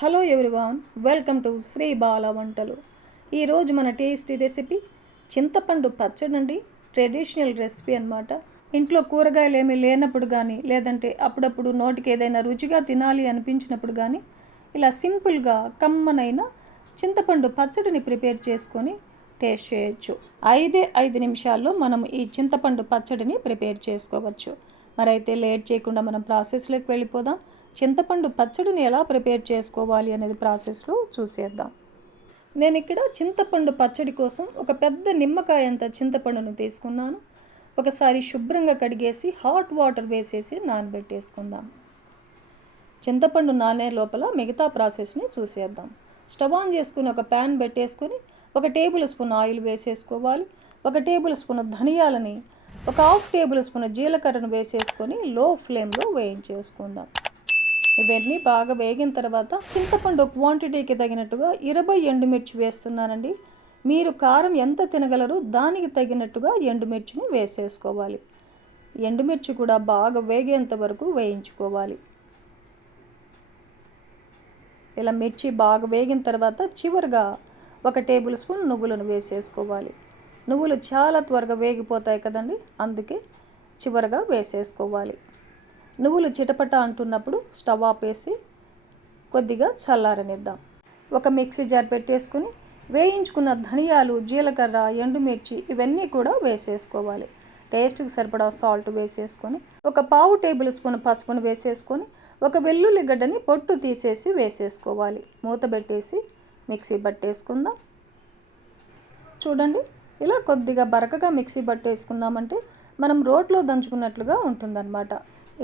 Hello everyone welcome to Sri Bala వంటలు. ఈరోజు మన టేస్టీ రెసిపీ చింతపండు పచ్చడి అండి ట్రెడిషనల్ రెసిపీ అనమాట ఇంట్లో కూరగాయలు ఏమీ లేనప్పుడు కానీ లేదంటే అప్పుడప్పుడు నోటికి ఏదైనా రుచిగా తినాలి అనిపించినప్పుడు కానీ ఇలా సింపుల్గా కమ్మనైన చింతపండు పచ్చడిని ప్రిపేర్ చేసుకొని టేస్ట్ చేయొచ్చు. ఐదే ఐదు నిమిషాల్లో మనం ఈ చింతపండు పచ్చడిని ప్రిపేర్ చేసుకోవచ్చు. మరైతే లేట్ చేయకుండా మనం ప్రాసెస్లోకి వెళ్ళిపోదాం. చింతపండు పచ్చడిని ఎలా ప్రిపేర్ చేసుకోవాలి అనేది ప్రాసెస్లో చూసేద్దాం. నేను ఇక్కడ చింతపండు పచ్చడి కోసం ఒక పెద్ద నిమ్మకాయ అంత చింతపండును తీసుకున్నాను. ఒకసారి శుభ్రంగా కడిగేసి హాట్ వాటర్ వేసేసి నానబెట్టేసుకుందాం. చింతపండు నానే లోపల మిగతా ప్రాసెస్ని చూసేద్దాం. స్టవ్ ఆన్ చేసుకుని ఒక ప్యాన్ పెట్టేసుకొని ఒక టేబుల్ స్పూన్ ఆయిల్ వేసేసుకోవాలి. ఒక టేబుల్ స్పూన్ ధనియాలని ఒక హాఫ్ టేబుల్ స్పూన్ జీలకర్రను వేసేసుకొని లో ఫ్లేమ్లో వేయించేసుకుందాం. ఇవన్నీ బాగా వేగిన తర్వాత చింతపండు క్వాంటిటీకి తగినట్టుగా ఇరవై ఎండుమిర్చి వేస్తున్నానండి. మీరు కారం ఎంత తినగలరు దానికి తగినట్టుగా ఎండుమిర్చిని వేసేసుకోవాలి. ఎండుమిర్చి కూడా బాగా వేగేంత వరకు వేయించుకోవాలి. ఇలా మిర్చి బాగా వేగిన తర్వాత చివరిగా ఒక టేబుల్ స్పూన్ నువ్వులను వేసేసుకోవాలి. నువ్వులు చాలా త్వరగా వేగిపోతాయి కదండి అందుకే చివరగా వేసేసుకోవాలి. నువ్వులు చిటపట అంటున్నప్పుడు స్టవ్ ఆపేసి కొద్దిగా చల్లారనిద్దాం. ఒక మిక్సీ జార్ పెట్టేసుకుని వేయించుకున్న ధనియాలు జీలకర్ర ఎండుమిర్చి ఇవన్నీ కూడా వేసేసుకోవాలి. టేస్ట్కి సరిపడా సాల్ట్ వేసేసుకొని ఒక పావు టేబుల్ స్పూన్ పసుపును వేసేసుకొని ఒక వెల్లుల్లి గడ్డని పొట్టు తీసేసి వేసేసుకోవాలి. మూత పెట్టేసి మిక్సీ పట్టేసుకుందాం. చూడండి ఇలా కొద్దిగా బరకగా మిక్సీ పట్టేసుకున్నామంటే మనం రోట్లో దంచుకున్నట్లుగా ఉంటుందన్నమాట.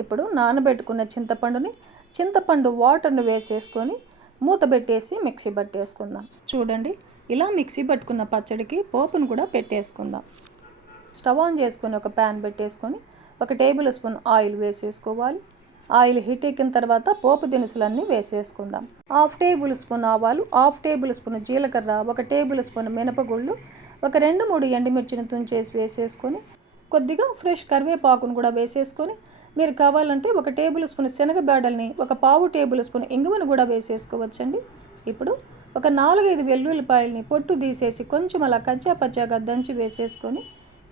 ఇప్పుడు నానబెట్టుకున్న చింతపండుని చింతపండు వాటర్ను వేసేసుకొని మూత పెట్టేసి మిక్సీ పట్టేసుకుందాం. చూడండి ఇలా మిక్సీ పట్టుకున్న పచ్చడికి పోపును కూడా పెట్టేసుకుందాం. స్టవ్ ఆన్ చేసుకొని ఒక ప్యాన్ పెట్టేసుకొని ఒక టేబుల్ స్పూన్ ఆయిల్ వేసేసుకోవాలి. ఆయిల్ హీట్ ఎక్కిన తర్వాత పోపు దినుసులన్నీ వేసేసుకుందాం. హాఫ్ టేబుల్ స్పూన్ ఆవాలు హాఫ్ టేబుల్ స్పూన్ జీలకర్ర ఒక టేబుల్ స్పూన్ మినపగుళ్ళు ఒక రెండు మూడు ఎండుమిర్చిని తుంచేసి వేసేసుకొని కొద్దిగా ఫ్రెష్ కరివేపాకును కూడా వేసేసుకొని మీరు కావాలంటే ఒక టేబుల్ స్పూన్ శనగబేడల్ని ఒక పావు టేబుల్ స్పూన్ ఇంగువను కూడా వేసేసుకోవచ్చండి. ఇప్పుడు ఒక నాలుగైదు వెల్లుల్లిపాయల్ని పొట్టు తీసేసి కొంచెం అలా కచ్చా పచ్చాగా దంచి వేసేసుకొని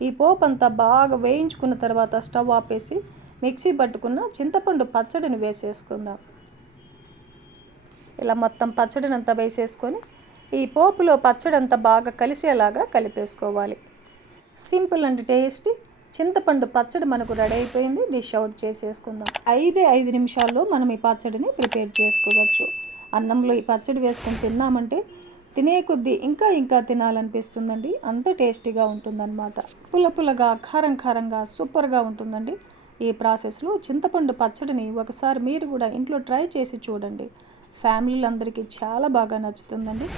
ఈ పోపు అంతా బాగా వేయించుకున్న తర్వాత స్టవ్ ఆపేసి మిక్సీ పట్టుకున్న చింతపండు పచ్చడిని వేసేసుకుందాం. ఇలా మొత్తం పచ్చడిని అంతా వేసేసుకొని ఈ పోపులో పచ్చడి అంతా బాగా కలిసేలాగా కలిపేసుకోవాలి. సింపుల్ అండ్ టేస్టీ చింతపండు పచ్చడి మనకు రెడీ అయిపోయింది. డిష్ అవుట్ చేసేసుకుందాం. ఐదే ఐదు నిమిషాల్లో మనం ఈ పచ్చడిని ప్రిపేర్ చేసుకోవచ్చు. అన్నంలో ఈ పచ్చడి వేసుకొని తిన్నామంటే తినే కొద్దీ ఇంకా ఇంకా తినాలనిపిస్తుందండి. అంత టేస్టీగా ఉంటుందన్నమాట. పుల్ల పుల్లగా కారం కారంగా సూపర్గా ఉంటుందండి. ఈ ప్రాసెస్లో చింతపండు పచ్చడిని ఒకసారి మీరు కూడా ఇంట్లో ట్రై చేసి చూడండి. ఫ్యామిలీలందరికీ చాలా బాగా నచ్చుతుందండి.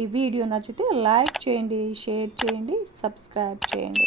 ఈ వీడియో నచ్చితే లైక్ చేయండి షేర్ చేయండి సబ్స్క్రైబ్ చేయండి.